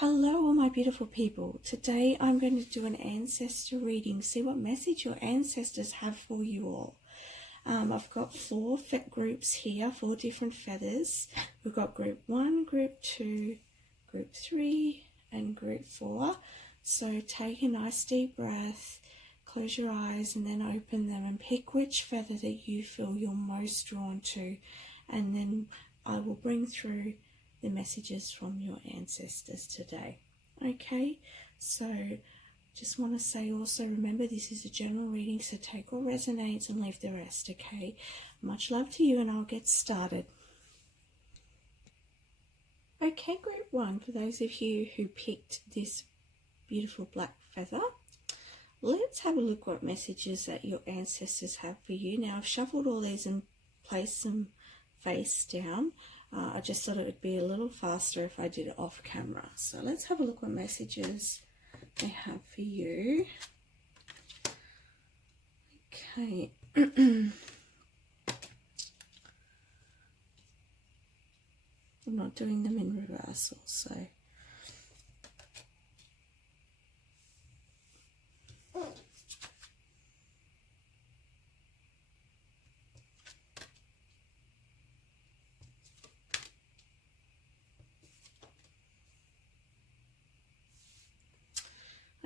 Hello all my beautiful people. Today I'm going to do an ancestor reading, see what message your ancestors have for you all. I've got four groups here, four different feathers. We've got group 1, group 2, group 3 and group 4. So take a nice deep breath, close your eyes and then open them and pick which feather that you feel you're most drawn to, and then I will bring through the messages from your ancestors today. Okay, so just want to say also, remember this is a general reading, so take what resonates and leave the rest. Okay, much love to you and I'll get started. Okay, group 1, for those of you who picked this beautiful black feather, let's have a look what messages that your ancestors have for you. Now I've shuffled all these and placed them face down. I just thought it would be a little faster if I did it off camera. So let's have a look what messages they have for you. Okay. I'm not doing them in reversal, so.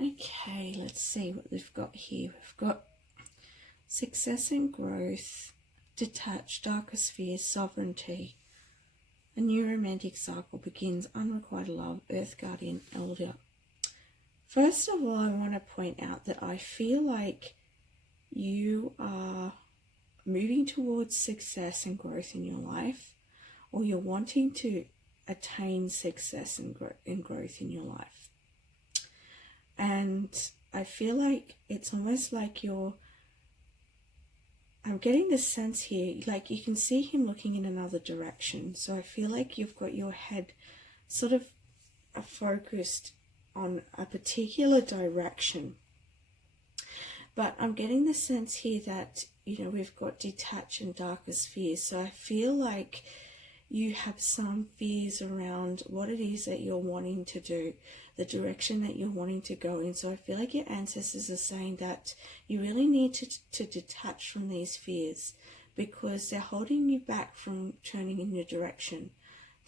Okay, let's see what we've got here. We've got success and growth, detached, darker spheres, sovereignty. A new romantic cycle begins, unrequited love, earth guardian, elder. First of all, I want to point out that I feel like you are moving towards success and growth in your life, or you're wanting to attain success and growth in your life. And I feel like it's almost like I'm getting this sense here, like you can see him looking in another direction. So I feel like you've got your head sort of focused on a particular direction. But I'm getting the sense here that, you know, we've got detached and darker spheres. So I feel like you have some fears around what it is that you're wanting to do, the direction that you're wanting to go in. So I feel like your ancestors are saying that you really need to detach from these fears, because they're holding you back from turning in the direction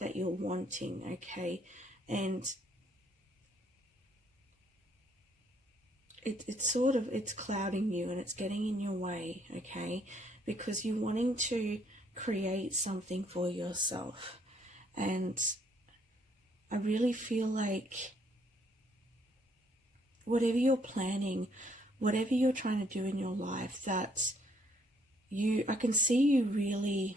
that you're wanting, okay? And it's clouding you and it's getting in your way, okay? Because you're wanting to create something for yourself. And I really feel like whatever you're planning, whatever you're trying to do in your life, that I can see you really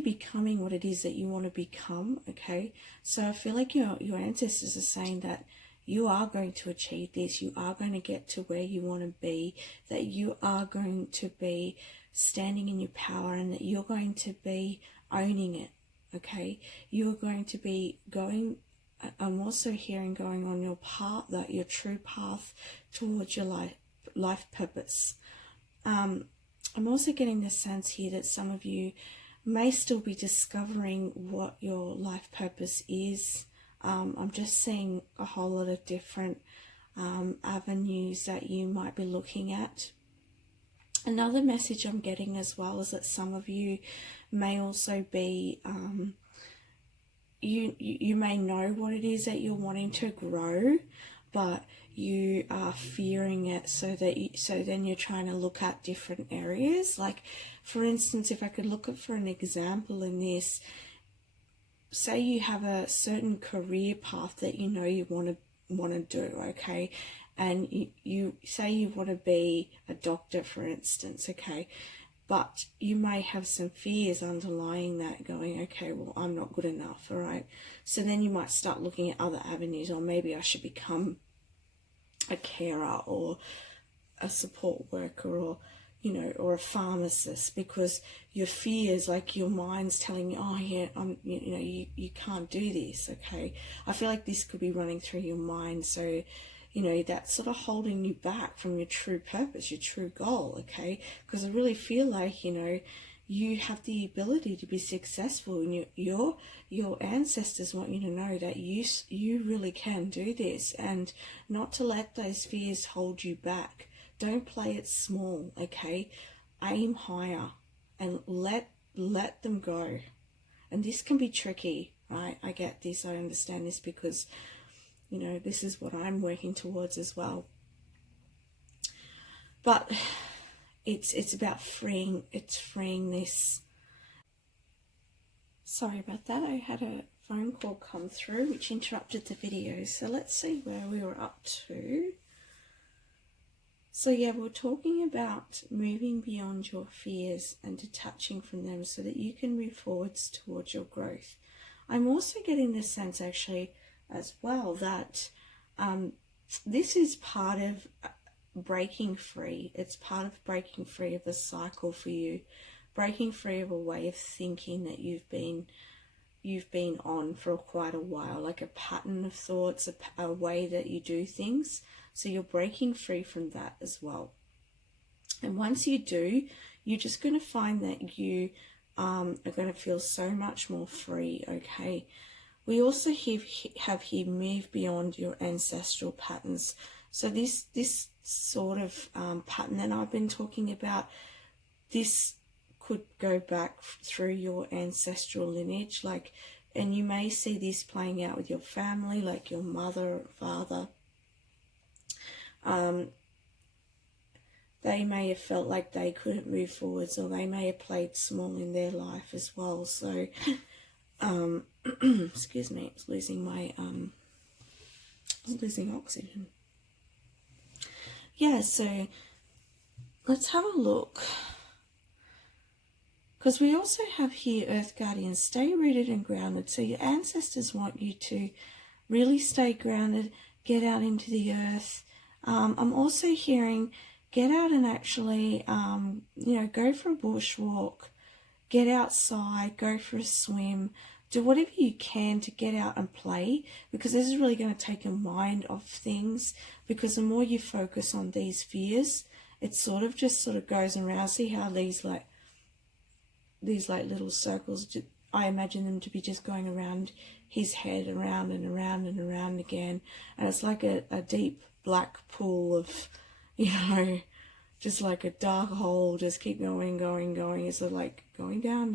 becoming what it is that you want to become, okay? So I feel like your ancestors are saying that you are going to achieve this, you are going to get to where you want to be, that you are going to be standing in your power, and that you're going to be owning it, okay? You're going to be going, I'm also hearing going on your path, that your true path towards your life purpose. I'm also getting the sense here that some of you may still be discovering what your life purpose is. I'm just seeing a whole lot of different avenues that you might be looking at. Another message I'm getting as well is that some of you may also be, you may know what it is that you're wanting to grow, but you are fearing it, so then you're trying to look at different areas. Like, for instance, if I could look at for an example in this, say you have a certain career path that you know you want to do, okay, and you say you want to be a doctor, for instance, okay, but you may have some fears underlying that, going, okay, well, I'm not good enough, all right? So then you might start looking at other avenues, or maybe I should become a carer or a support worker, or, you know, or a pharmacist, because your fears, like your mind's telling you, oh yeah, you can't do this, okay? I feel like this could be running through your mind, so, you know, that's sort of holding you back from your true purpose, your true goal, okay? Because I really feel like, you know, you have the ability to be successful, and your ancestors want you to know that you really can do this, and not to let those fears hold you back. Don't play it small, okay? Aim higher and let them go. And this can be tricky, right? I get this, I understand this, because you know, this is what I'm working towards as well. But it's about freeing this. Sorry about that, I had a phone call come through which interrupted the video. So let's see where we were up to. So yeah, we're talking about moving beyond your fears and detaching from them so that you can move forwards towards your growth. I'm also getting the sense actually as well that this is part of breaking free. It's part of breaking free of a cycle for you, breaking free of a way of thinking that you've been on for quite a while, like a pattern of thoughts, a way that you do things. So you're breaking free from that as well. And once you do, you're just going to find that you are going to feel so much more free, okay? We also have here move beyond your ancestral patterns. So this sort of pattern that I've been talking about, this could go back through your ancestral lineage, like, and you may see this playing out with your family, like your mother or father. They may have felt like they couldn't move forwards, or they may have played small in their life as well. So excuse me, it's losing my losing oxygen. Yeah, so let's have a look, because we also have here Earth Guardians. Stay rooted and grounded. So your ancestors want you to really stay grounded, get out into the earth. I'm also hearing get out and actually you know, go for a bushwalk, get outside, go for a swim, do whatever you can to get out and play, because this is really going to take your mind off things, because the more you focus on these fears, it sort of goes around. See how these little circles, I imagine them to be just going around his head, around and around and around again, and it's like a deep black pool of, you know, just like a dark hole, just keep going. It's like going down.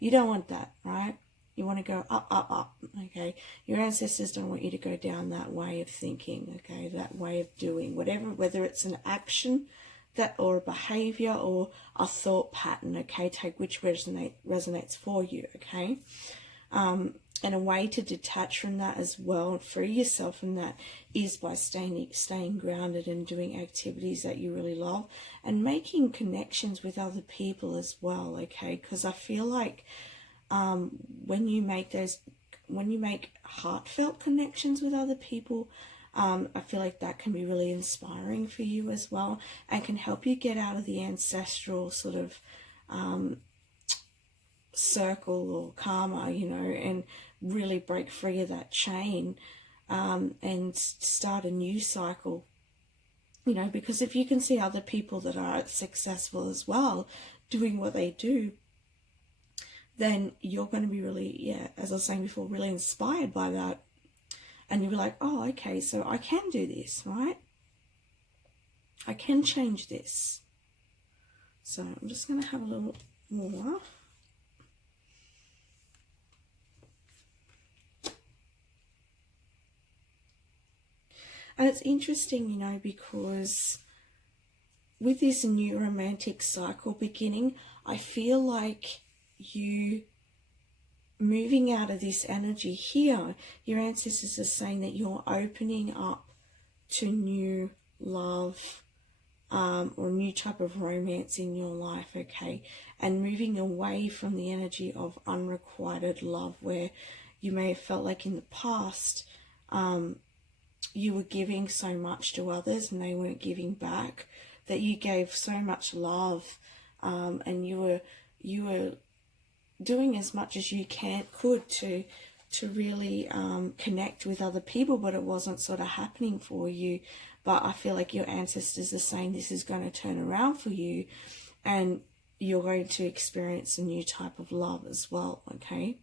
You don't want that, right? You want to go up, okay? Your ancestors don't want you to go down that way of thinking, okay? That way of doing whatever, whether it's an action that, or a behavior, or a thought pattern, okay? Take which resonates for you, okay? And a way to detach from that as well and free yourself from that is by staying grounded and doing activities that you really love, and making connections with other people as well, okay? Because I feel like when you make heartfelt connections with other people, I feel like that can be really inspiring for you as well, and can help you get out of the ancestral sort of circle or karma, you know, and really break free of that chain, and start a new cycle, you know, because if you can see other people that are successful as well doing what they do, then you're going to be really, yeah, as I was saying before, really inspired by that, and you'll be like, oh, okay, so I can do this, right? I can change this. So I'm just going to have a little more. And it's interesting, you know, because with this new romantic cycle beginning, I feel like you moving out of this energy here, your ancestors are saying that you're opening up to new love, or new type of romance in your life, okay? And moving away from the energy of unrequited love, where you may have felt like in the past, you were giving so much to others and they weren't giving back, that you gave so much love, and you were doing as much as you could to really connect with other people, but it wasn't sort of happening for you. But I feel like your ancestors are saying this is going to turn around for you, and you're going to experience a new type of love as well, okay?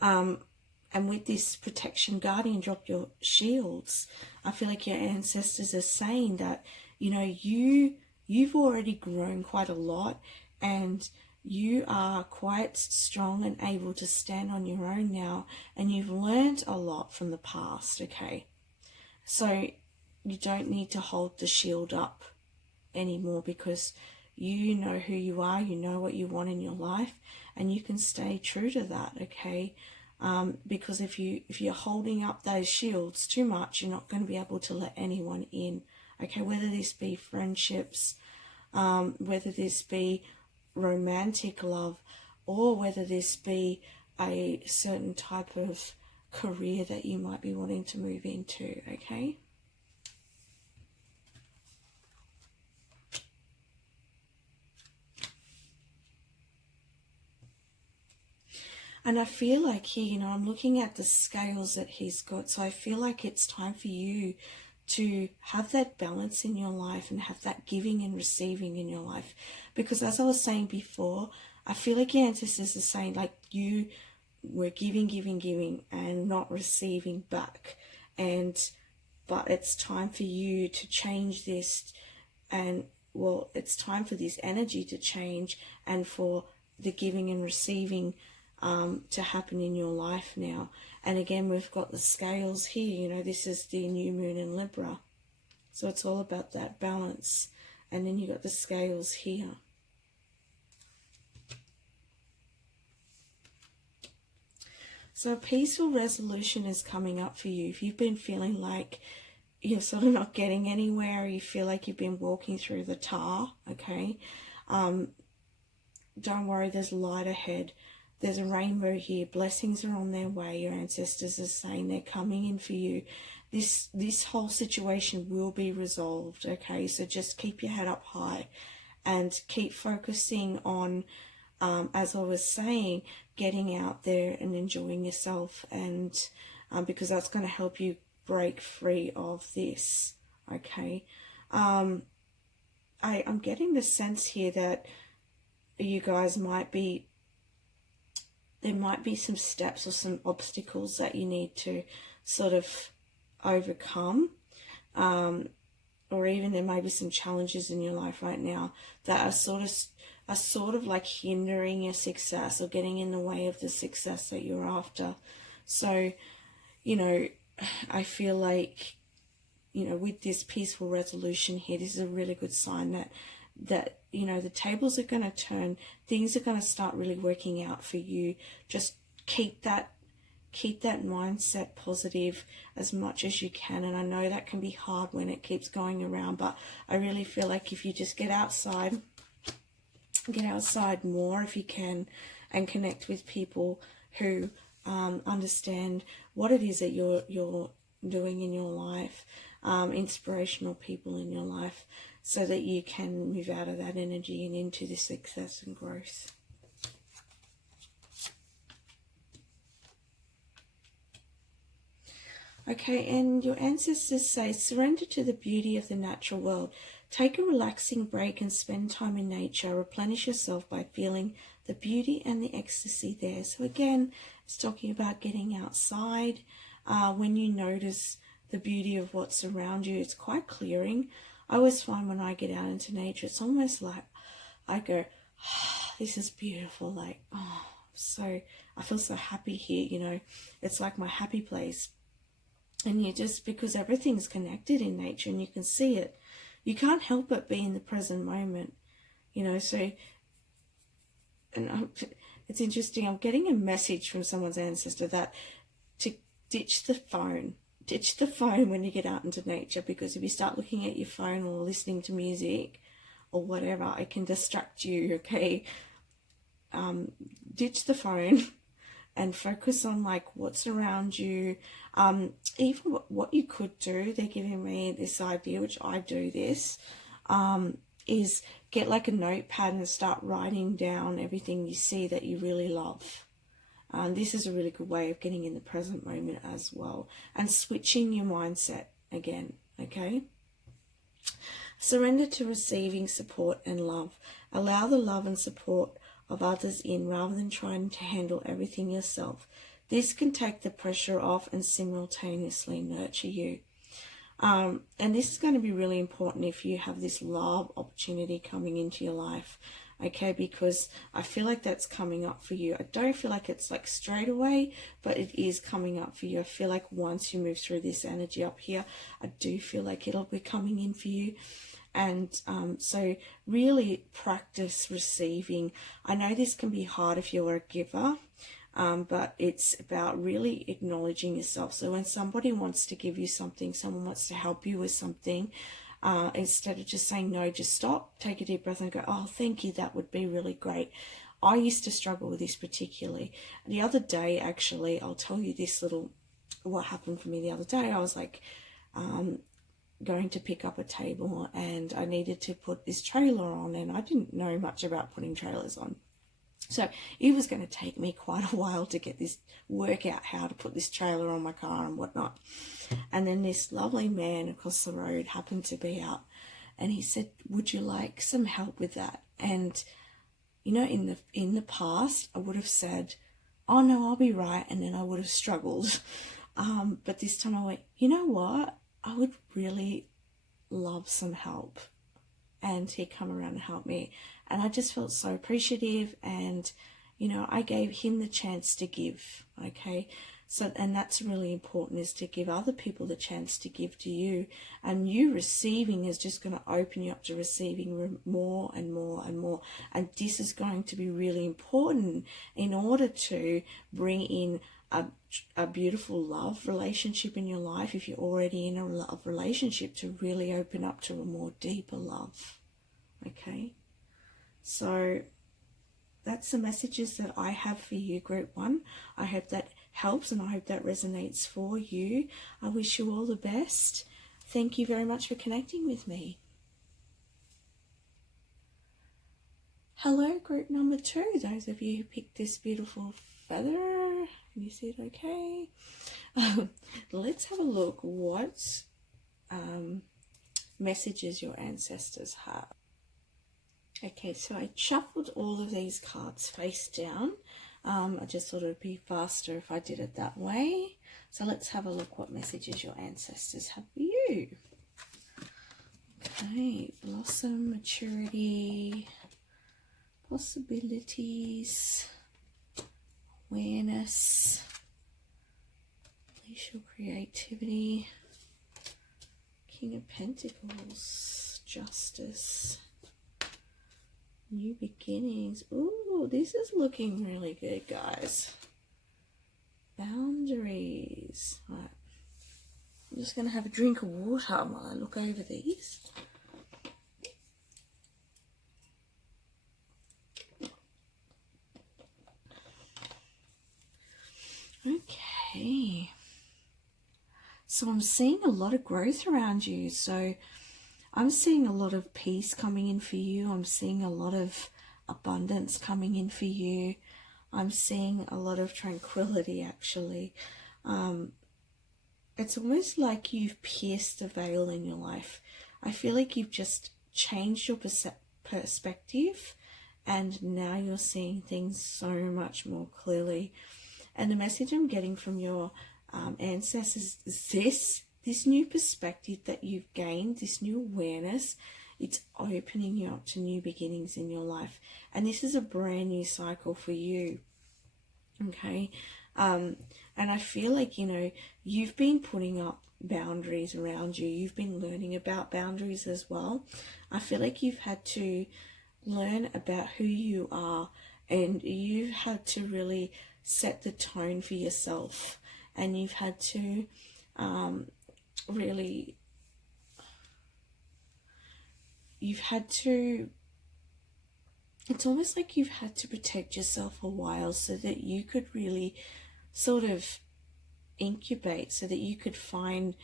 And with this protection guardian, drop your shields. I feel like your ancestors are saying that, you know, you've already grown quite a lot, and you are quite strong and able to stand on your own now, and you've learned a lot from the past, okay? So you don't need to hold the shield up anymore, because you know who you are, you know what you want in your life, and you can stay true to that, okay? Because if you're holding up those shields too much, you're not going to be able to let anyone in, okay? Whether this be friendships, whether this be romantic love, or whether this be a certain type of career that you might be wanting to move into, okay? And I feel like here, you know, I'm looking at the scales that he's got. So I feel like it's time for you to have that balance in your life and have that giving and receiving in your life. Because as I was saying before, I feel like your ancestors are saying like you were giving and not receiving back. But it's time for you to change this, and well, it's time for this energy to change and for the giving and receiving to happen in your life now. And again, we've got the scales here, you know, this is the new moon in Libra. So it's all about that balance. And then you got the scales here. So a peaceful resolution is coming up for you. If you've been feeling like you're sort of not getting anywhere, or you feel like you've been walking through the tar, okay, don't worry, there's light ahead. There's a rainbow here. Blessings are on their way. Your ancestors are saying they're coming in for you. This whole situation will be resolved, okay? So just keep your head up high and keep focusing on, as I was saying, getting out there and enjoying yourself, and because that's going to help you break free of this, okay? I'm getting the sense here that you guys there might be some steps or some obstacles that you need to sort of overcome, or even there may be some challenges in your life right now that are sort of like hindering your success or getting in the way of the success that you're after. So, you know, I feel like, you know, with this peaceful resolution here, this is a really good sign that you know, the tables are going to turn, things are going to start really working out for you. Just keep that mindset positive as much as you can. And I know that can be hard when it keeps going around, but I really feel like if you just get outside more if you can, and connect with people who understand what it is that you're doing in your life, inspirational people in your life, so that you can move out of that energy and into this success and growth. Okay, and your ancestors say, surrender to the beauty of the natural world. Take a relaxing break and spend time in nature. Replenish yourself by feeling the beauty and the ecstasy there. So again, it's talking about getting outside. When you notice the beauty of what's around you, it's quite clearing. I always find when I get out into nature, it's almost like I go, oh, this is beautiful. Like, oh, I feel so happy here, you know. It's like my happy place. And you just, because everything's connected in nature and you can see it, you can't help but be in the present moment, you know. So, and it's interesting, I'm getting a message from someone's ancestor that to ditch the phone when you get out into nature, because if you start looking at your phone or listening to music or whatever, it can distract you, okay? Ditch the phone and focus on like what's around you. Even what you could do, they're giving me this idea, which I do this, is get like a notepad and start writing down everything you see that you really love. This is a really good way of getting in the present moment as well, and switching your mindset again, okay? Surrender to receiving support and love. Allow the love and support of others in rather than trying to handle everything yourself. This can take the pressure off and simultaneously nurture you. And this is going to be really important if you have this love opportunity coming into your life, okay? Because I feel like that's coming up for you. I don't feel like it's like straight away, but it is coming up for you. I feel like once you move through this energy up here, I do feel like it'll be coming in for you. And so really practice receiving. I know this can be hard if you're a giver, but it's about really acknowledging yourself. So when somebody wants to give you something, someone wants to help you with something, instead of just saying no, just stop, take a deep breath and go, oh, thank you, that would be really great. I used to struggle with this particularly. The other day, actually, I'll tell you what happened for me the other day. I was like, going to pick up a table and I needed to put this trailer on, and I didn't know much about putting trailers on. So it was going to take me quite a while to work out how to put this trailer on my car and whatnot. And then this lovely man across the road happened to be out, and he said, would you like some help with that? And, you know, in the past, I would have said, oh no, I'll be right. And then I would have struggled. But this time I went, you know what? I would really love some help. And he'd come around and help me. And I just felt so appreciative. And, you know, I gave him the chance to give. Okay. So, and that's really important, is to give other people the chance to give to you. And you receiving is just going to open you up to receiving more and more and more. And this is going to be really important in order to bring in a beautiful love relationship in your life, if you're already in a love relationship, to really open up to a more deeper love. Okay, so that's the messages that I have for you, Group 1. I hope that helps and I hope that resonates for you. I wish you all the best. Thank you very much for connecting with me. Hello, Group number 2. Those of you who picked this beautiful feather, can you see it okay? Let's have a look what messages your ancestors have. Okay, so I shuffled all of these cards face down. I just thought it would be faster if I did it that way. So let's have a look what messages your ancestors have for you. Okay, blossom, maturity, possibilities, awareness, unleash your creativity, King of Pentacles, justice, new beginnings. Ooh, this is looking really good, guys. Boundaries. Right. I'm just going to have a drink of water while I look over these. Okay. So I'm seeing a lot of growth around you. So I'm seeing a lot of peace coming in for you. I'm seeing a lot of abundance coming in for you. I'm seeing a lot of tranquility, actually. It's almost like you've pierced the veil in your life. I feel like you've just changed your perspective, and now you're seeing things so much more clearly. And the message I'm getting from your ancestors is this new perspective that you've gained, this new awareness. It's opening you up to new beginnings in your life. And this is a brand new cycle for you. Okay. And I feel like, you know, you've been putting up boundaries around you. You've been learning about boundaries as well. I feel like you've had to learn about who you are, and you've had to really set the tone for yourself. And you've had to it's almost like you've had to protect yourself a while so that you could really sort of incubate, so that you could find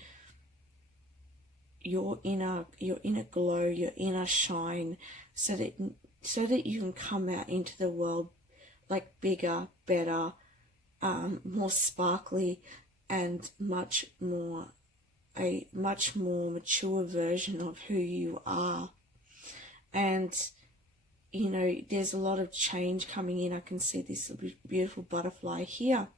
your inner glow, your inner shine, so that you can come out into the world like bigger, better, more sparkly, and much more a much more mature version of who you are. And you know, there's a lot of change coming in. I can see this beautiful butterfly here,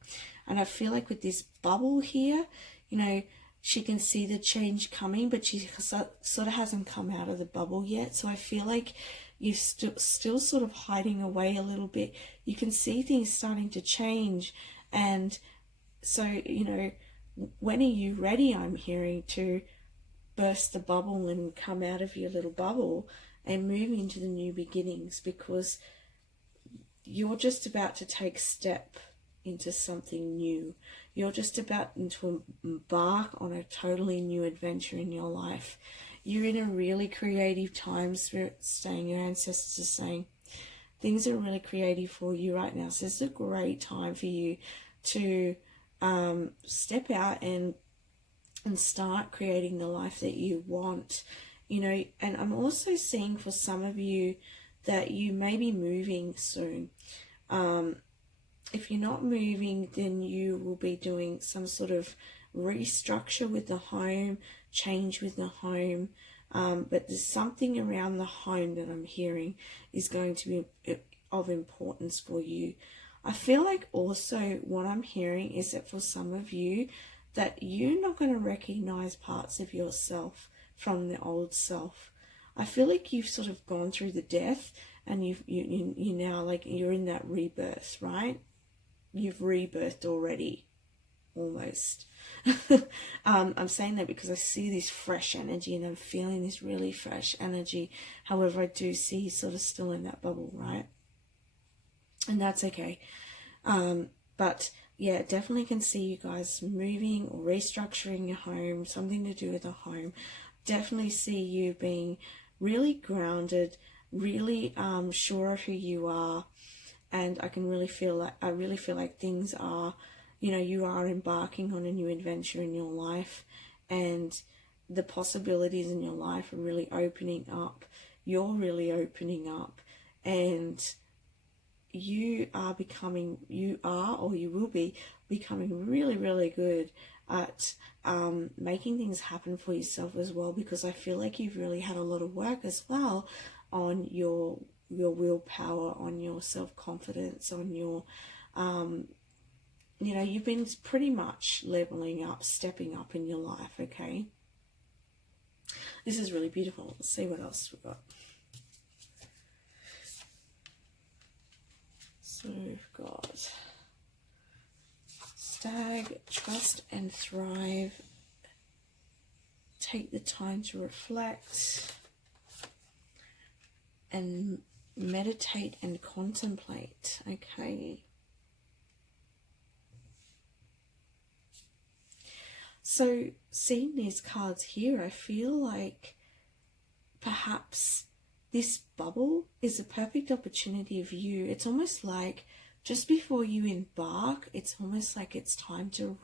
and I feel like with this bubble here, you know, she can see the change coming, but she sort of hasn't come out of the bubble yet. So I feel like you're still sort of hiding away a little bit. You can see things starting to change, and so, you know, when are you ready, I'm hearing, to burst the bubble and come out of your little bubble and move into the new beginnings, because you're just about to take step into something new. You're just about to embark on a totally new adventure in your life. You're in a really creative time. Spirit's saying, your ancestors are saying, things are really creative for you right now. So it's a great time for you to step out and start creating the life that you want. You know, and I'm also seeing for some of you that you may be moving soon. If you're not moving, then you will be doing some sort of restructure with the home, change with the home. But there's something around the home that I'm hearing is going to be of importance for you. I feel like also what I'm hearing is that for some of you, that you're not going to recognize parts of yourself from the old self. I feel like you've sort of gone through the death, and you now, like, you're in that rebirth, right? You've rebirthed already, almost. I'm saying that because I see this fresh energy, and I'm feeling this really fresh energy. However, I do see you sort of still in that bubble, right? And that's okay. But yeah, definitely can see you guys moving or restructuring your home, something to do with the home. Definitely see you being really grounded, really sure of who you are, and I really feel like things are, you know, you are embarking on a new adventure in your life, and the possibilities in your life are really opening up. You're really opening up, and you will be becoming really, really good at making things happen for yourself as well, because I feel like you've really had a lot of work as well on your willpower, on your self-confidence, on your you know, you've been pretty much leveling up, stepping up in your life. Okay, this is really beautiful. Let's see what else we've got. So we've got Stag, trust and thrive. Take the time to reflect and meditate and contemplate. Okay. So seeing these cards here, I feel like perhaps this bubble is a perfect opportunity for you. It's almost like just before you embark, it's almost like it's time to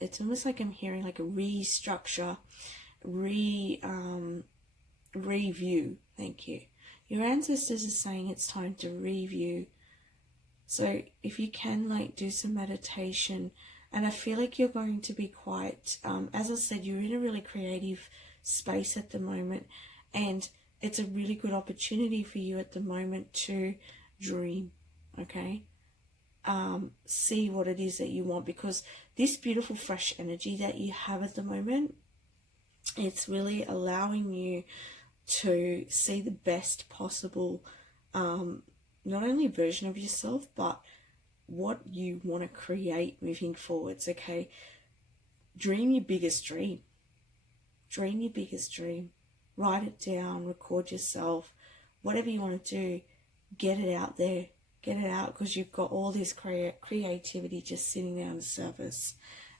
it's almost like I'm hearing like a restructure, review. Thank you. Your ancestors are saying it's time to review. So if you can, like, do some meditation, and I feel like you're going to be quite, as I said, you're in a really creative space at the moment, and it's a really good opportunity for you at the moment to dream. Okay, see what it is that you want, because this beautiful fresh energy that you have at the moment, it's really allowing you to see the best possible not only version of yourself, but what you want to create moving forwards. Okay, dream your biggest dream. Dream your biggest dream. Write it down, record yourself, whatever you want to do, get it out there. Get it out, because you've got all this creativity just sitting there on the surface.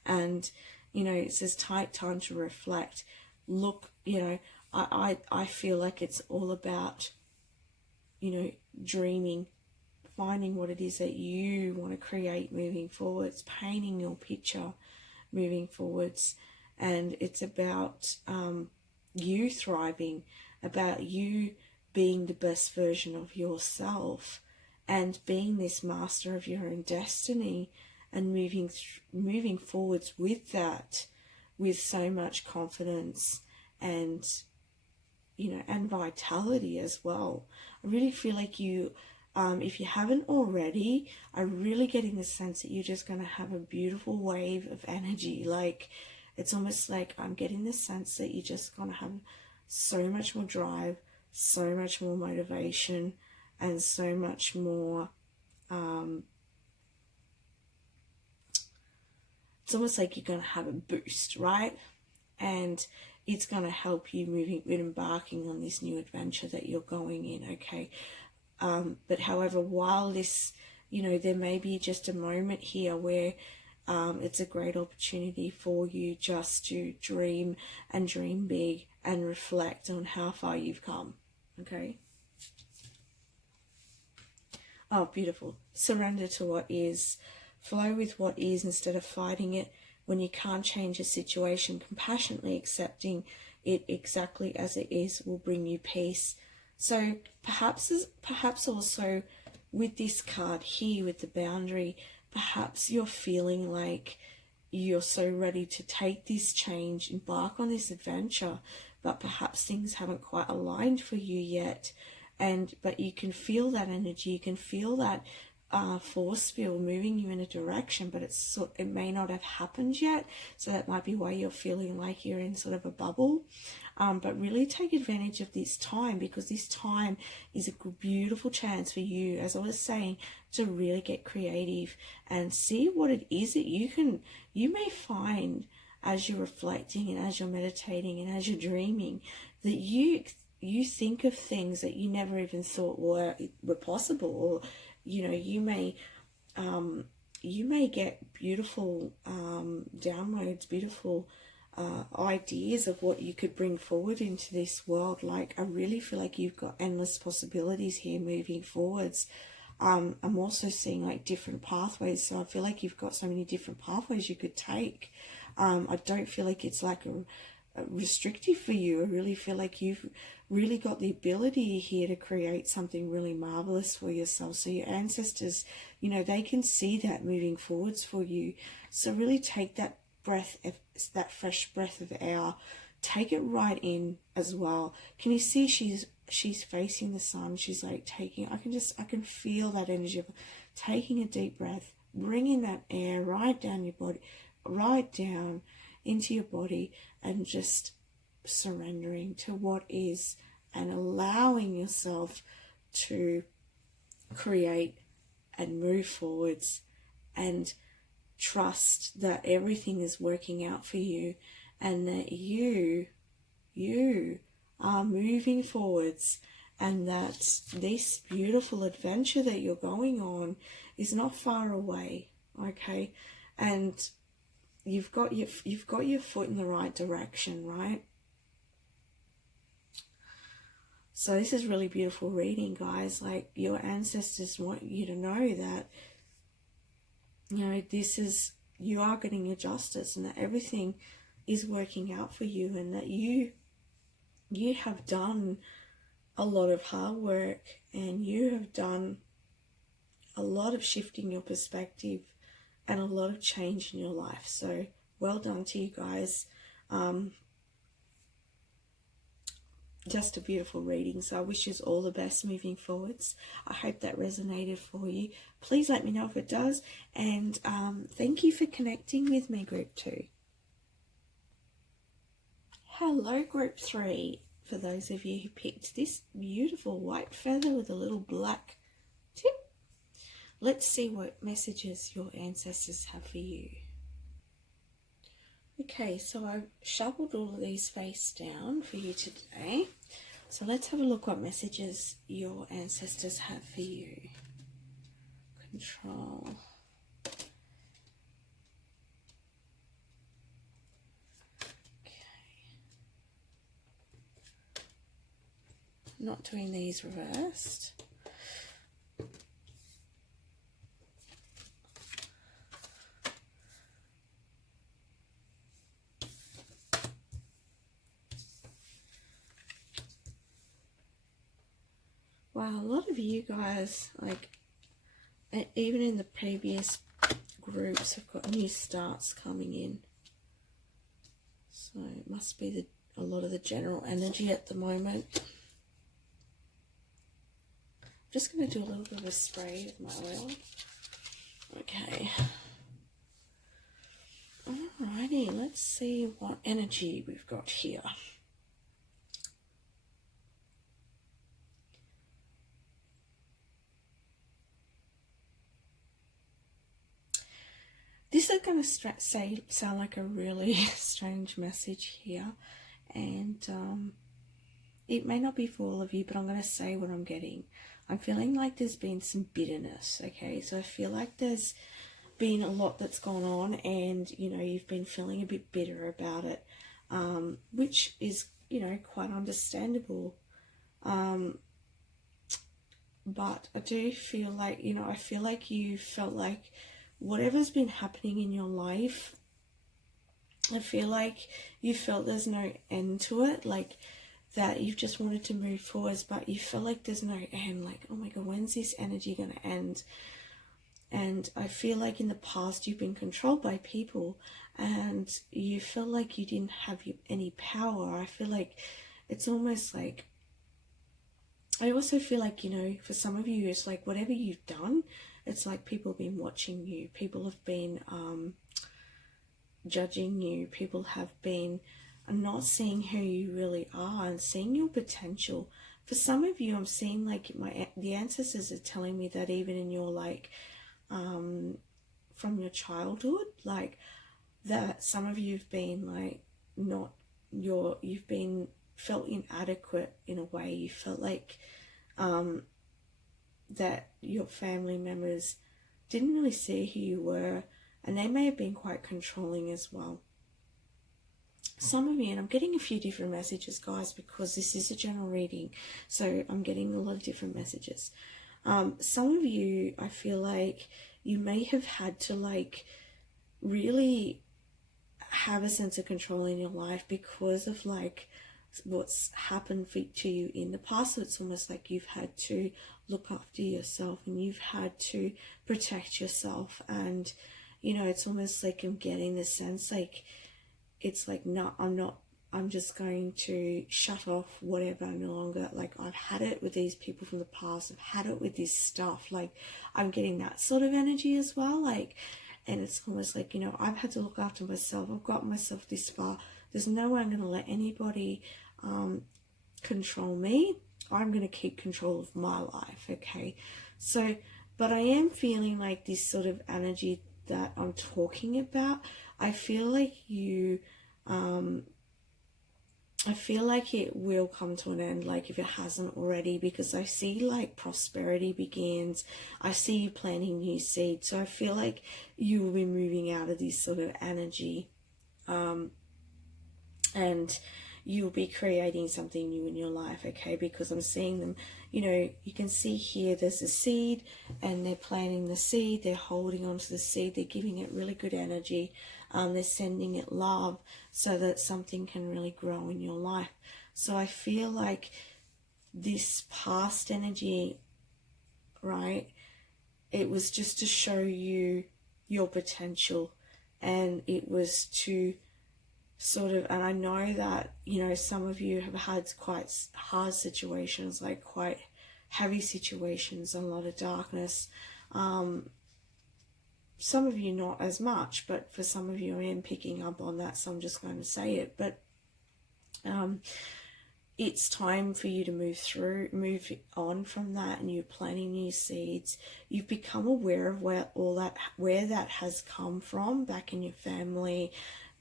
And, you know, it says take time to reflect. Look, you know, I feel like it's all about, you know, dreaming, finding what it is that you want to create moving forwards, painting your picture moving forwards. And it's about you thriving, about you being the best version of yourself, and being this master of your own destiny, and moving forwards with that, with so much confidence and, you know, and vitality as well. I really feel like you, if you haven't already, I'm really getting the sense that you're just going to have a beautiful wave of energy. Like, it's almost like I'm getting the sense that you're just going to have so much more drive, so much more motivation, and so much more, it's almost like you're going to have a boost, right? And it's going to help you embarking on this new adventure that you're going in, okay? But however, while this, you know, there may be just a moment here where it's a great opportunity for you just to dream and dream big and reflect on how far you've come, okay? Oh, beautiful. Surrender to what is. Flow with what is instead of fighting it. When you can't change a situation, compassionately accepting it exactly as it is will bring you peace. So perhaps also with this card here, with the boundary, perhaps you're feeling like you're so ready to take this change, embark on this adventure, but perhaps things haven't quite aligned for you yet. But you can feel that energy, you can feel that force field moving you in a direction, but it may not have happened yet. So that might be why you're feeling like you're in sort of a bubble. But really take advantage of this time, because this time is a beautiful chance for you, as I was saying, to really get creative and see what it is that you may find as you're reflecting and as you're meditating and as you're dreaming, that you think of things that you never even thought were possible. Or, you know, you may get beautiful downloads, beautiful ideas of what you could bring forward into this world. Like, I really feel like you've got endless possibilities here moving forwards. I'm also seeing like different pathways, so I feel like you've got so many different pathways you could take. I don't feel like it's like a restrictive for you. I really feel like you've really got the ability here to create something really marvelous for yourself. So your ancestors, you know, they can see that moving forwards for you. So really take that breath, that fresh breath of air, take it right in as well. Can you see she's facing the sun? She's like taking, I can feel that energy of taking a deep breath, bringing that air right down your body, right down into your body, and just surrendering to what is and allowing yourself to create and move forwards and trust that everything is working out for you, and that you are moving forwards, and that this beautiful adventure that you're going on is not far away, okay? And you've got your foot in the right direction, right? So this is really beautiful reading, guys. Like, your ancestors want you to know that, you know, you are getting your justice, and that everything is working out for you, and that you have done a lot of hard work, and you have done a lot of shifting your perspective and a lot of change in your life. So well done to you guys. Just a beautiful reading. So I wish you all the best moving forwards. I hope that resonated for you. Please let me know if it does. And thank you for connecting with me, Group 2. Hello, Group 3. For those of you who picked this beautiful white feather with a little black tip, let's see what messages your ancestors have for you. Okay, so I've shuffled all of these face down for you today. So let's have a look what messages your ancestors have for you. Control. Okay. Not doing these reversed. Wow, a lot of you guys, like, even in the previous groups. I've got new starts coming in. So it must be a lot of the general energy at the moment. I'm just going to do a little bit of a spray of my oil. Okay. Alrighty, let's see what energy we've got here. This is going to sound like a really strange message here, and it may not be for all of you, but I'm going to say what I'm getting. I'm feeling like there's been some bitterness, okay? So I feel like there's been a lot that's gone on, and, you know, you've been feeling a bit bitter about it, which is, you know, quite understandable. But I do feel like, you know, I feel like you felt like whatever's been happening in your life, I feel like you felt there's no end to it, like that you've just wanted to move forwards, but you feel like there's no end, like, oh my God, when's this energy going to end? And I feel like in the past you've been controlled by people and you feel like you didn't have any power. I feel like it's almost like, I also feel like, you know, for some of you, it's like whatever you've done, it's like people have been watching you. People have been judging you. People have been not seeing who you really are and seeing your potential. For some of you, I'm seeing like the ancestors are telling me that even in your like, from your childhood, like that some of you've been like you've been felt inadequate in a way. You felt like that your family members didn't really see who you were, and they may have been quite controlling as well. Some of you, and I'm getting a few different messages, guys, because this is a general reading, so I'm getting a lot of different messages. Some of you, I feel like you may have had to like really have a sense of control in your life because of like what's happened to you in the past. So it's almost like you've had to look after yourself and you've had to protect yourself, and you know, it's almost like I'm getting the sense like it's like, no, I'm just going to shut off whatever. No longer, like, I've had it with these people from the past, I've had it with this stuff. Like, I'm getting that sort of energy as well, like, and it's almost like, you know, I've had to look after myself, I've got myself this far, there's no way I'm going to let anybody control me. I'm going to keep control of my life, okay? So, but I am feeling like this sort of energy that I'm talking about, I feel like you, I feel like it will come to an end, like if it hasn't already, because I see like prosperity begins, I see you planting new seeds, so I feel like you will be moving out of this sort of energy, and you'll be creating something new in your life, okay? Because I'm seeing them, you know, you can see here there's a seed and they're planting the seed, they're holding on to the seed, they're giving it really good energy, they're sending it love so that something can really grow in your life. So I feel like this past energy, right, it was just to show you your potential, and it was to sort of, and I know that, you know, some of you have had quite hard situations, like quite heavy situations, a lot of darkness. Some of you not as much, but for some of you I am picking up on that, so I'm just going to say it. But it's time for you to move on from that, and you're planting new seeds. You've become aware of where that has come from, back in your family,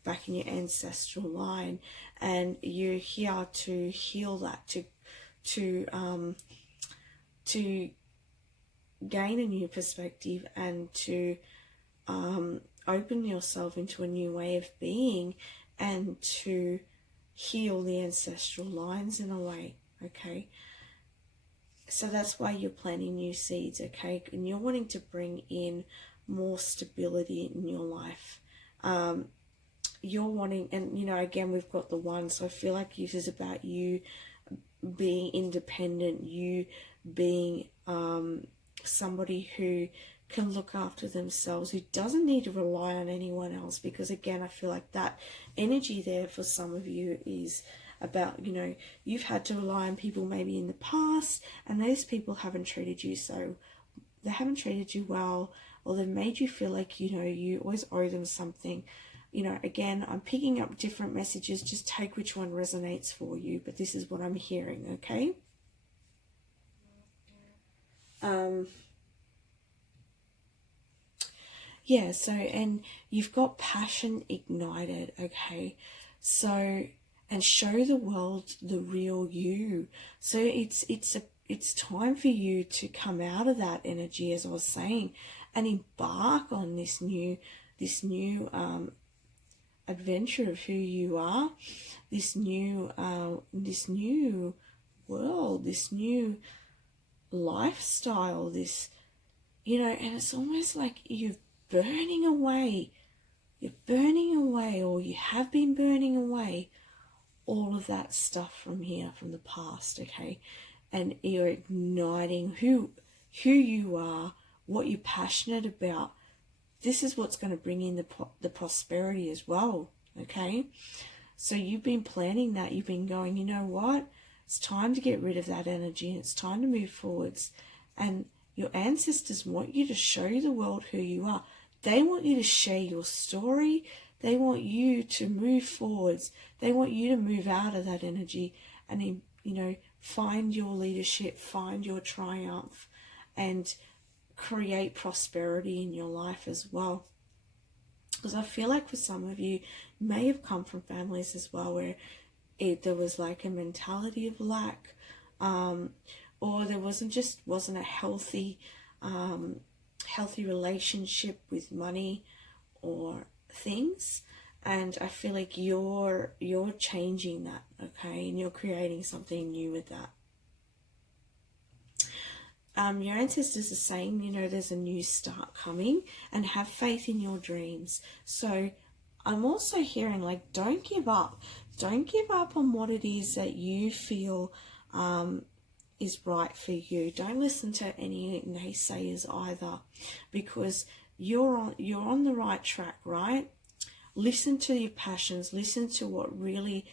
back in your ancestral line, and you're here to heal that, to gain a new perspective, and to open yourself into a new way of being, and to heal the ancestral lines in a way, okay? So that's why you're planting new seeds, okay? And you're wanting to bring in more stability in your life. You're wanting, and you know, again, we've got the one, so I feel like this is about you being independent, you being somebody who can look after themselves, who doesn't need to rely on anyone else. Because again, I feel like that energy there for some of you is about, you know, you've had to rely on people maybe in the past, and those people haven't treated you they haven't treated you well, or they've made you feel like, you know, you always owe them something. You know, again, I'm picking up different messages. Just take which one resonates for you, but this is what I'm hearing, okay? Yeah, so, and you've got passion ignited, okay? So, and show the world the real you. So it's time for you to come out of that energy, as I was saying, and embark on this new adventure of who you are, this new world, this new lifestyle, this, you know. And it's almost like you're burning away, or you have been burning away all of that stuff from here, from the past, okay? And you're igniting who you are, what you're passionate about. This is what's going to bring in the prosperity as well, okay? So you've been planning that. You've been going, you know what? It's time to get rid of that energy, and it's time to move forwards. And your ancestors want you to show the world who you are. They want you to share your story. They want you to move forwards. They want you to move out of that energy and, you know, find your leadership, find your triumph, and create prosperity in your life as well. Because I feel like for some of you, you may have come from families as well where there was like a mentality of lack, or there wasn't a healthy relationship with money or things. And I feel like you're changing that, okay, and you're creating something new with that. Your ancestors are saying, you know, there's a new start coming, and have faith in your dreams. So I'm also hearing, like, don't give up. Don't give up on what it is that you feel is right for you. Don't listen to any naysayers either, because you're on the right track, right? Listen to your passions. Listen to what really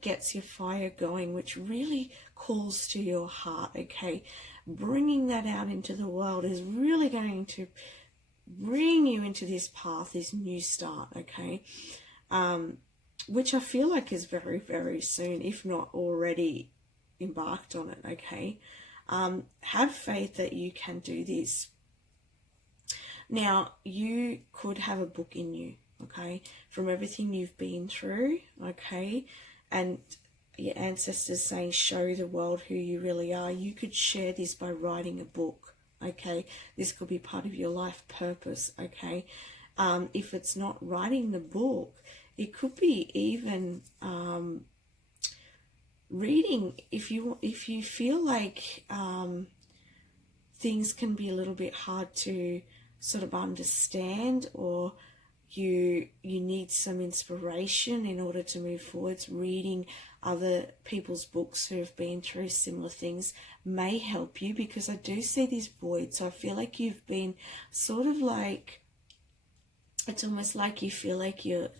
gets your fire going, which really calls to your heart, okay? Bringing that out into the world is really going to bring you into this path, this new start, okay? Which I feel like is very, very soon, if not already embarked on it, okay? Have faith that you can do this. Now, you could have a book in you, okay, from everything you've been through, okay, and your ancestors saying, show the world who you really are. You could share this by writing a book, okay? This could be part of your life purpose, okay? If it's not writing the book, it could be even reading. If you feel like things can be a little bit hard to sort of understand, or you need some inspiration in order to move forwards, reading other people's books who have been through similar things may help you, because I do see this void. So I feel like you've been sort of like, it's almost like you feel like you're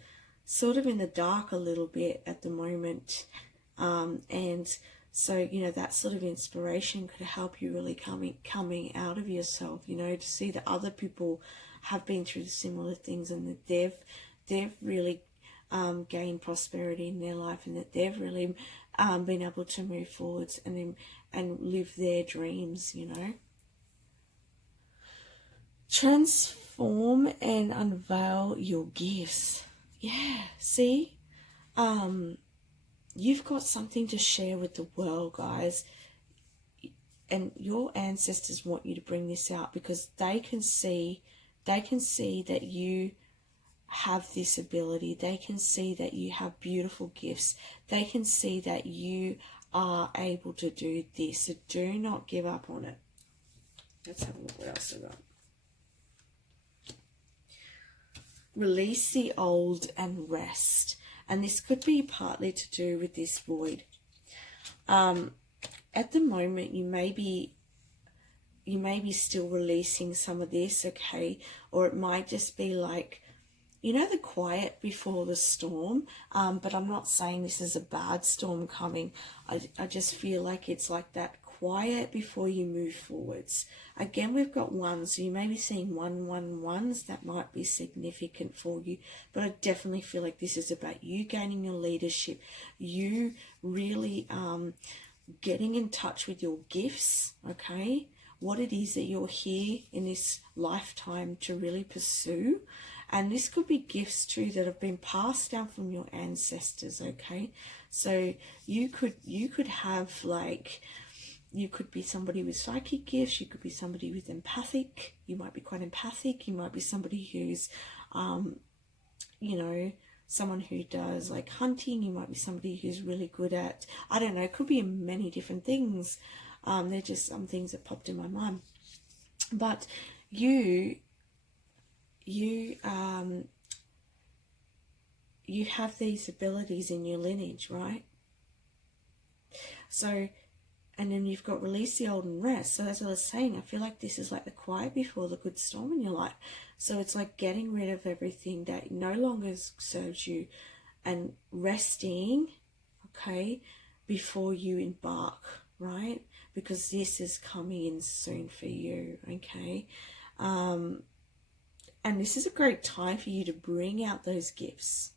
sort of in the dark a little bit at the moment, and so, you know, that sort of inspiration could help you really coming out of yourself, you know, to see that other people have been through similar things, and that they've really gained prosperity in their life, and that they've really been able to move forwards and live their dreams, you know. Transform and unveil your gifts. Yeah, see? You've got something to share with the world, guys. And your ancestors want you to bring this out, because they can see that you have this ability. They can see that you have beautiful gifts. They can see that you are able to do this. So do not give up on it. Let's have a look what else I got. Release the old and rest. And this could be partly to do with this void. At the moment, you may be you may be still releasing some of this, okay? Or it might just be like, you know, the quiet before the storm, but I'm not saying this is a bad storm coming. I just feel like it's like that quiet before you move forwards. Again, we've got ones, so you may be seeing 111s. That might be significant for you, but I definitely feel like this is about you gaining your leadership, you really getting in touch with your gifts, okay? What it is that you're here in this lifetime to really pursue. And this could be gifts too that have been passed down from your ancestors, okay? So you could have like, you could be somebody with psychic gifts, you could be somebody with empathic, you might be quite empathic, you might be somebody who's, you know, someone who does like hunting, you might be somebody who's really good at, I don't know, it could be many different things. They're just some things that popped in my mind. But you have these abilities in your lineage, right? So, and then you've got release the old and rest. So as I was saying, I feel like this is like the quiet before the good storm in your life. So it's like getting rid of everything that no longer serves you and resting, okay, before you embark, right? Because this is coming in soon for you, okay? And this is a great time for you to bring out those gifts,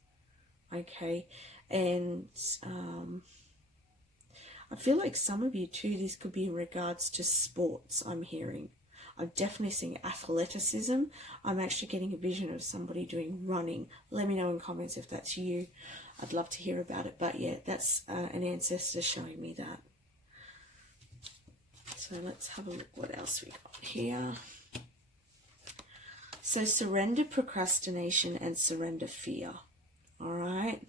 okay? And I feel like some of you too, this could be in regards to sports, I'm hearing. I'm definitely seeing athleticism. I'm actually getting a vision of somebody doing running. Let me know in comments if that's you. I'd love to hear about it. But yeah, that's an ancestor showing me that. So let's have a look what else we got here. So surrender procrastination and surrender fear. All right.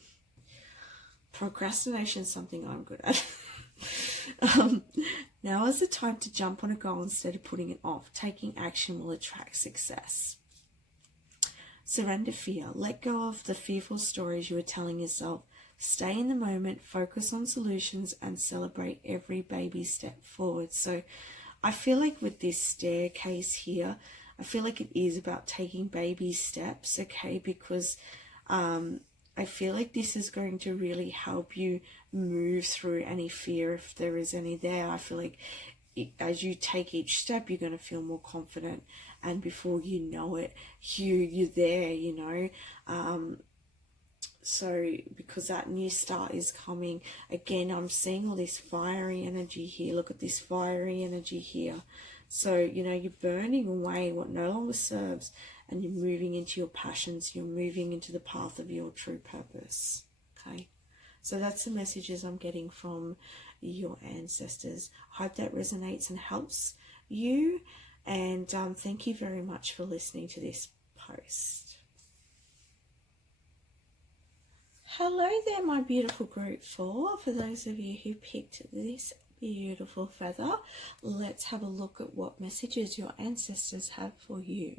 Procrastination is something I'm good at. Now is the time to jump on a goal instead of putting it off. Taking action will attract success. Surrender fear. Let go of the fearful stories you are telling yourself. Stay in the moment, focus on solutions, and celebrate every baby step forward. So I feel like with this staircase here, I feel like it is about taking baby steps, okay? Because I feel like this is going to really help you move through any fear, if there is any there. I feel like as you take each step, you're going to feel more confident, and before you know it, you're there, you know. So because that new start is coming, again, I'm seeing all this fiery energy here. Look at this fiery energy here. So, you know, you're burning away what no longer serves, and you're moving into your passions. You're moving into the path of your true purpose. Okay. So that's the messages I'm getting from your ancestors. I hope that resonates and helps you. And thank you very much for listening to this post. Hello there, my beautiful group 4. For those of you who picked this beautiful feather, let's have a look at what messages your ancestors have for you.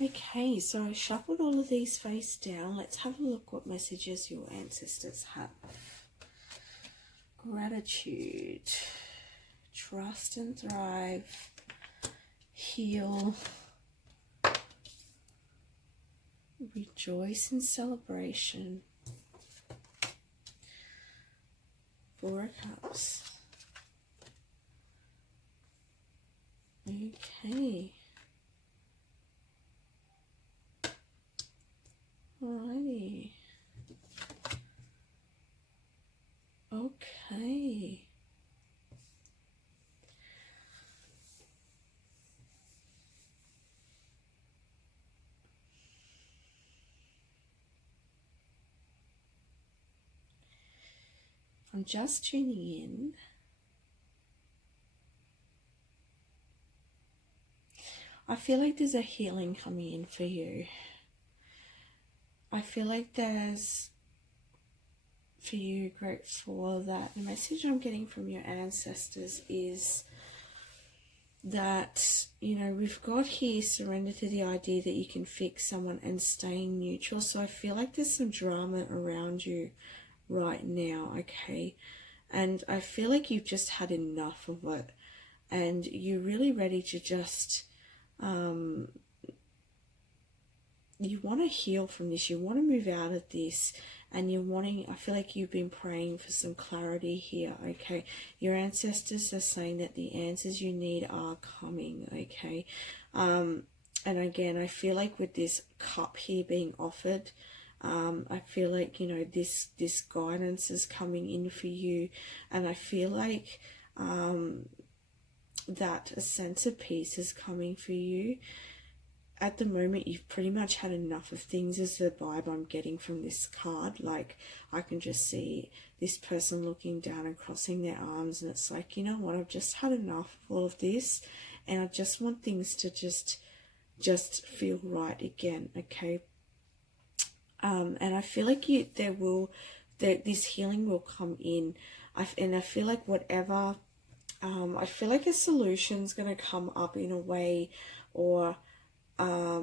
Okay, so I shuffled all of these face down. Let's have a look what messages your ancestors have. Gratitude, trust and thrive, heal, rejoice in celebration, 4 of Cups. Okay. Alrighty. Okay. I'm just tuning in. I feel like there's a healing coming in for you. I feel like there's, for you, group 4, that the message I'm getting from your ancestors is that, you know, we've got here surrender to the idea that you can fix someone and staying neutral. So I feel like there's some drama around you right now, okay? And I feel like you've just had enough of it. and you're really ready to just, you want to heal from this, you want to move out of this, and you're wanting, I feel like you've been praying for some clarity here, okay? Your ancestors are saying that the answers you need are coming, okay? And again, I feel like with this cup here being offered, I feel like, you know, this guidance is coming in for you, and I feel like that a sense of peace is coming for you. At the moment, you've pretty much had enough of things, is the vibe I'm getting from this card. Like, I can just see this person looking down and crossing their arms, and it's like, you know what, I've just had enough of all of this, and I just want things to just feel right again, okay? And I feel like this healing will come in, and I feel like whatever, I feel like a solution's going to come up in a way, or a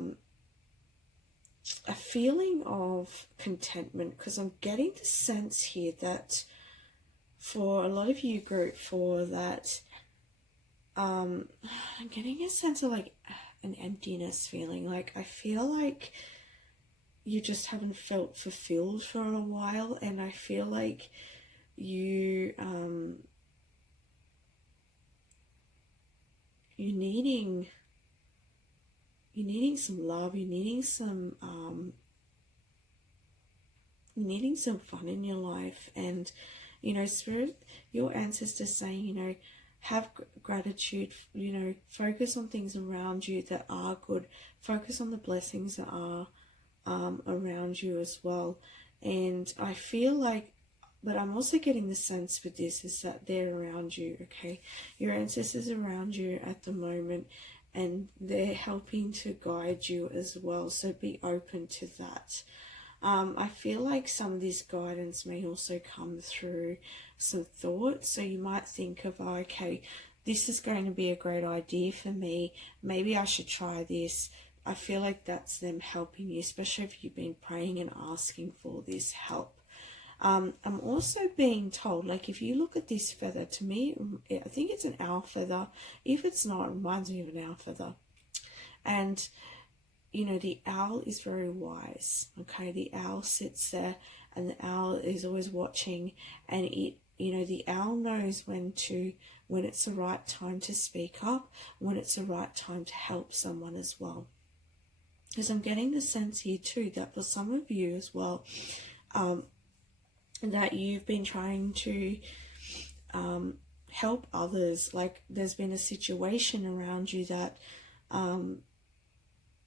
feeling of contentment, because I'm getting the sense here that for a lot of you group, for that, I'm getting a sense of like an emptiness feeling. Like, I feel like you just haven't felt fulfilled for a while, and I feel like you're needing some love, you're needing some fun in your life. And, you know, Spirit, your ancestors saying, you know, have gratitude, you know, focus on things around you that are good, focus on the blessings that are around you as well. And I feel like, but I'm also getting the sense with this is that they're around you, okay? Your ancestors are around you at the moment, and they're helping to guide you as well, so be open to that. I feel like some of this guidance may also come through some thoughts, so you might think of, oh, okay, this is going to be a great idea for me, maybe I should try this. I feel like that's them helping you, especially if you've been praying and asking for this help. I'm also being told, like, if you look at this feather, to me, I think it's an owl feather. If it's not, it reminds me of an owl feather. And, you know, the owl is very wise, okay? The owl sits there, and the owl is always watching, and it, you know, the owl knows when it's the right time to speak up, when it's the right time to help someone as well. Because I'm getting the sense here too that for some of you as well, that you've been trying to help others. Like, there's been a situation around you that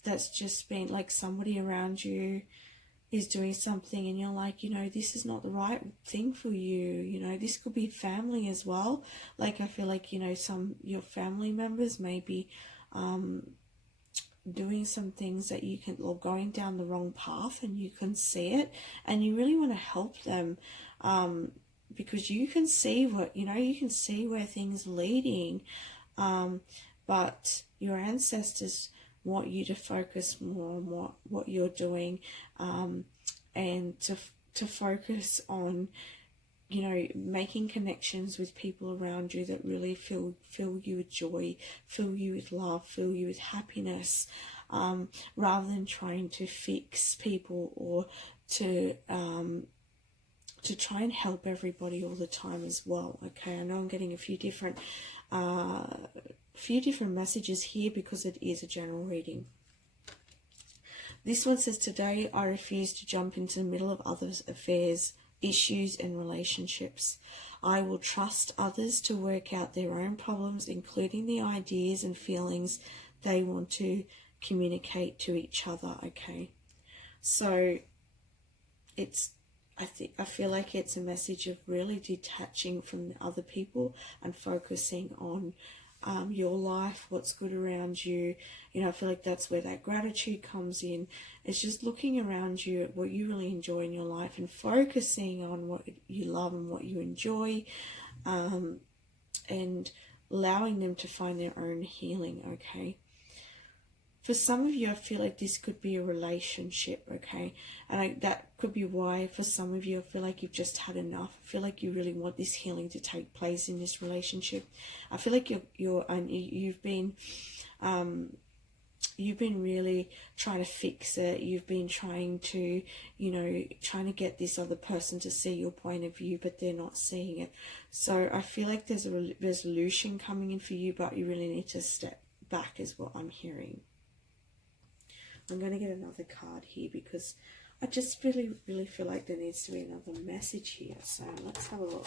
that's just been like somebody around you is doing something, and you're like, you know, this is not the right thing for you. You know, this could be family as well. Like, I feel like, you know, your family members may be doing some things that you can, or going down the wrong path, and you can see it, and you really want to help them, because you can see you can see where things are leading, but your ancestors want you to focus more on what you're doing, and to focus on, you know, making connections with people around you that really fill you with joy, fill you with love, fill you with happiness, rather than trying to fix people or to try and help everybody all the time as well. Okay, I know I'm getting a few different messages here because it is a general reading. This one says, today I refuse to jump into the middle of others' affairs, issues and relationships. I will trust others to work out their own problems, including the ideas and feelings they want to communicate to each other. Okay, so I feel like it's a message of really detaching from other people and focusing on your life, what's good around you. You know, I feel like that's where that gratitude comes in. It's just looking around you at what you really enjoy in your life and focusing on what you love and what you enjoy, and allowing them to find their own healing, okay? for some of you, I feel like this could be a relationship, okay? And that could be why for some of you, I feel like you've just had enough. I feel like you really want this healing to take place in this relationship. I feel like you've been really trying to fix it. You've been trying to, trying to get this other person to see your point of view, but they're not seeing it. So I feel like there's a resolution coming in for you, but you really need to step back is what I'm hearing. I'm going to get another card here because I just really, really feel like there needs to be another message here. So let's have a look.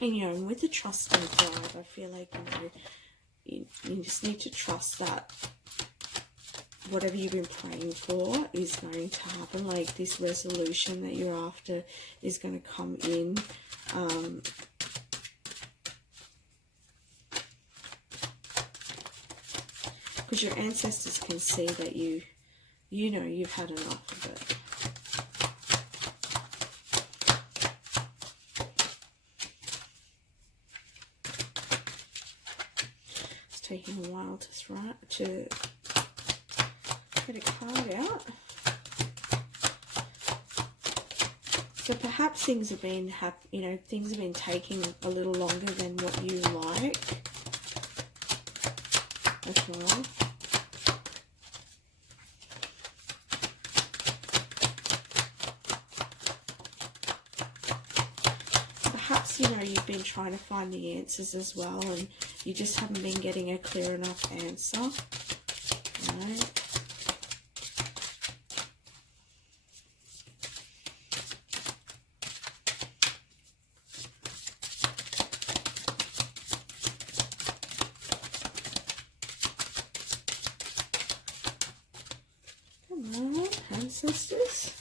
And with the trust and drive, I feel like you just need to trust that whatever you've been praying for is going to happen. Like this resolution that you're after is going to come in. Because your ancestors can see that you've had enough of it. It's taking a while to get a card out. So perhaps things have been taking a little longer than what you like as well. Perhaps, you've been trying to find the answers as well and you just haven't been getting a clear enough answer. Right. Come on, ancestors.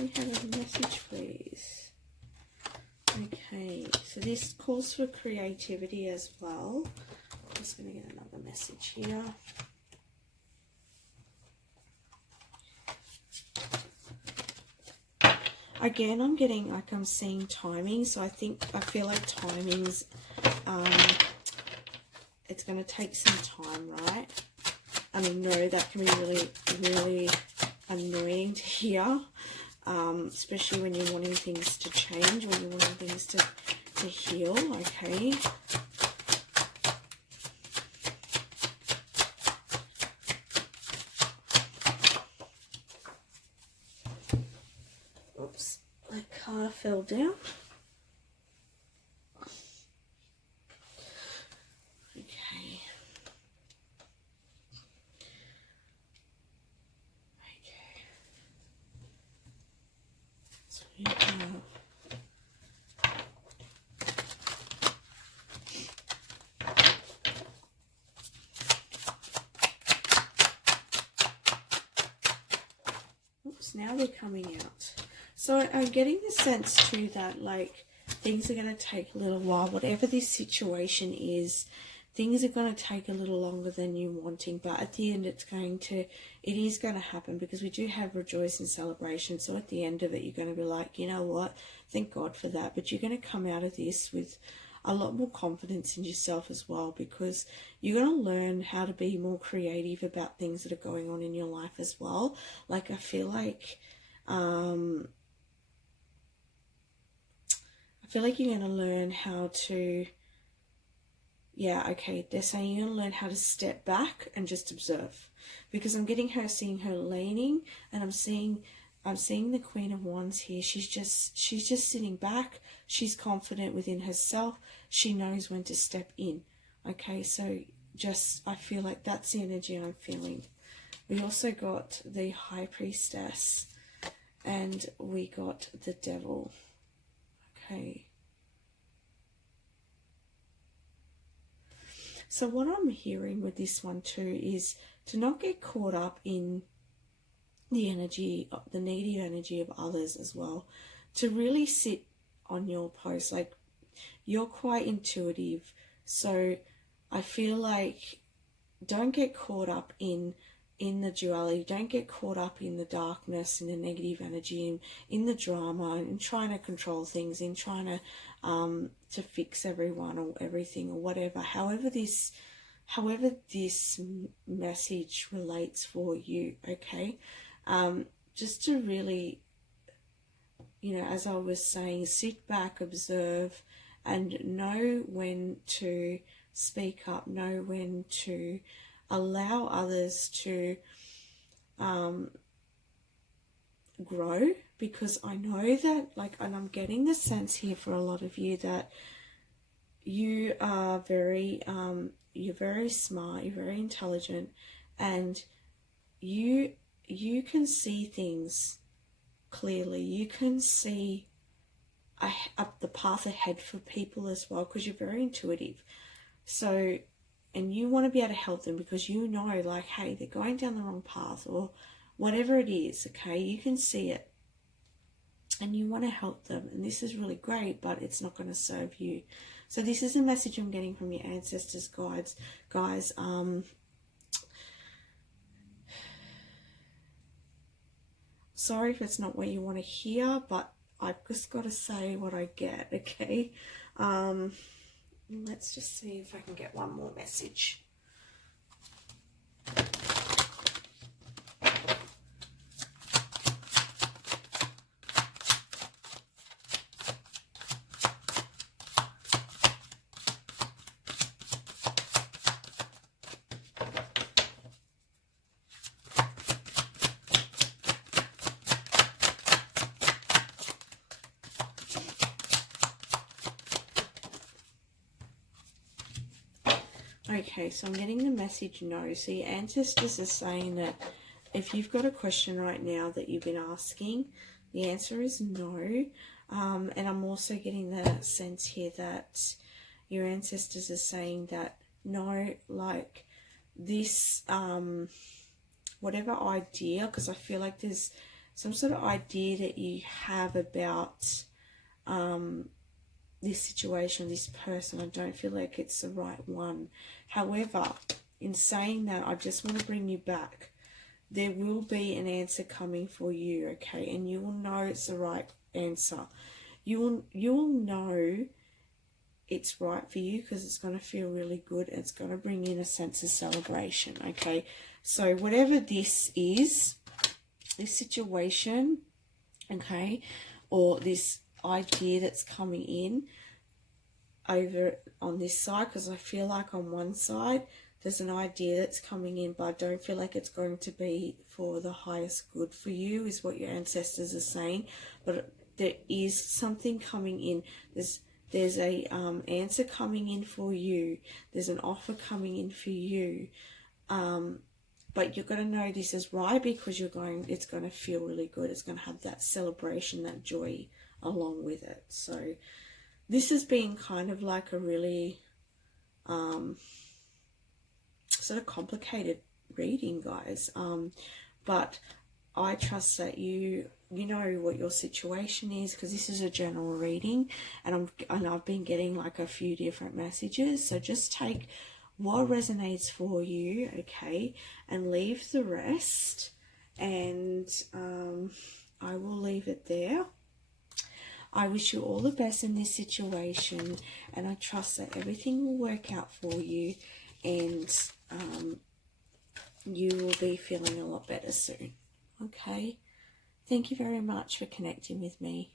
We have a message, please. Okay, so this calls for creativity as well. I'm just going to get another message here. Again, I'm seeing timing, so I feel like timing's, it's going to take some time, right? I mean, no, that can be really, really annoying to hear. Especially when you're wanting things to change, when you're wanting things to heal, okay? Oops, my car fell down. Okay. Oops, now they're coming out. So I'm getting the sense too that like things are going to take a little while. Whatever this situation is, things are going to take a little longer than you wanting, but at the end it is going to happen because we do have rejoice and celebration. So at the end of it, you're going to be like, you know what, thank God for that. But you're going to come out of this with a lot more confidence in yourself as well, because you're going to learn how to be more creative about things that are going on in your life as well. Like I feel like you're going to learn how to, they're saying you're going to learn how to step back and just observe, because I'm seeing her leaning, and I'm seeing the Queen of Wands here. She's just sitting back. She's confident within herself. She knows when to step in. Okay, so I feel like that's the energy I'm feeling. We also got the High Priestess and we got the Devil. Okay. So what I'm hearing with this one too is to not get caught up in the energy, the needy energy of others as well. To really sit on your post. Like, you're quite intuitive. So I feel like don't get caught up in in the duality. Don't get caught up in the darkness, in the negative energy, in the drama, in trying to control things, in trying to fix everyone or everything or whatever. However this message relates for you, okay? Just to really, you know, as I was saying, sit back, observe, and know when to speak up, know when to allow others to grow, because I know that, like, and I'm getting the sense here for a lot of you that you are very, you're very smart, you're very intelligent, and you can see things clearly. You can see up the path ahead for people as well, because you're very intuitive. So, and you want to be able to help them because you know, like, hey, they're going down the wrong path or whatever it is, okay? You can see it and you want to help them, and this is really great, but it's not going to serve you. So this is a message I'm getting from your ancestors, guides, guys. Sorry if it's not what you want to hear, but I've just got to say what I get, okay? Let's just see if I can get one more message. Okay, so I'm getting the message no. So your ancestors are saying that if you've got a question right now that you've been asking, the answer is no. And I'm also getting the sense here that your ancestors are saying that no, like this, whatever idea, because I feel like there's some sort of idea that you have about this situation, this person. I don't feel like it's the right one. However, in saying that, I just want to bring you back. There will be an answer coming for you, okay? And you will know it's the right answer. You will know it's right for you because it's going to feel really good. It's going to bring in a sense of celebration, okay? So whatever this is, this situation, okay, or this idea that's coming in over on this side, because I feel like on one side there's an idea that's coming in, but I don't feel like it's going to be for the highest good for you, is what your ancestors are saying. But there is something coming in. There's a answer coming in for you. There's an offer coming in for you. But you're going to know this is right because it's going to feel really good. It's going to have that celebration, that joy along with it. So this has been kind of like a really sort of complicated reading, guys. But I trust that you know what your situation is, because this is a general reading, and I've been getting like a few different messages. So just take what resonates for you, okay, and leave the rest. And I will leave it there. I wish you all the best in this situation, and I trust that everything will work out for you, and you will be feeling a lot better soon. Okay? Thank you very much for connecting with me.